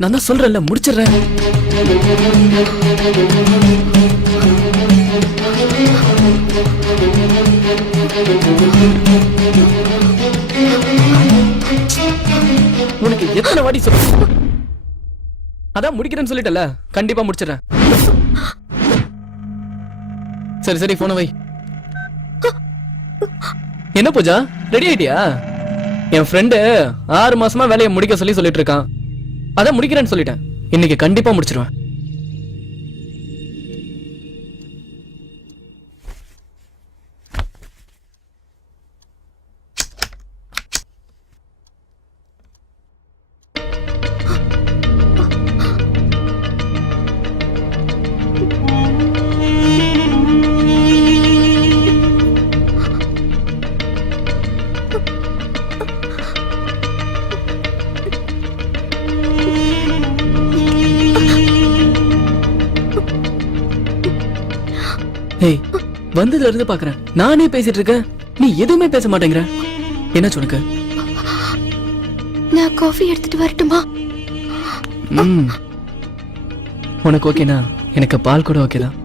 நான் தான் சொல்றேன்ல, முடிச்சிடுறேன். உனக்கு எத்தனை வாடி சொல்ல? அதான் முடிக்கிறேன்னு சொல்லிட்டல, கண்டிப்பா முடிச்சிடுறேன். சரி சரி, போன வை. என்ன பூஜா, ரெடி ஆயிட்டியா? என் ஃப்ரெண்டு 6 மாசமா வேலையை முடிக்க சொல்லிட்டு இருக்கான். அதான் முடிக்கிறேன்னு சொல்லிட்டேன். இன்னைக்கு கண்டிப்பா முடிச்சிருவேன். ஏய், வந்ததுல இருந்து பாக்குறேன், நானே பேசிட்டு இருக்கேன், நீ எதுவுமே பேச மாட்டேங்கிற. என்ன உனக்கு? நான் காஃபி எடுத்துட்டு வரட்டுமா? உனக்கு ஓகேனா எனக்கு பால் கூட ஓகேதான்.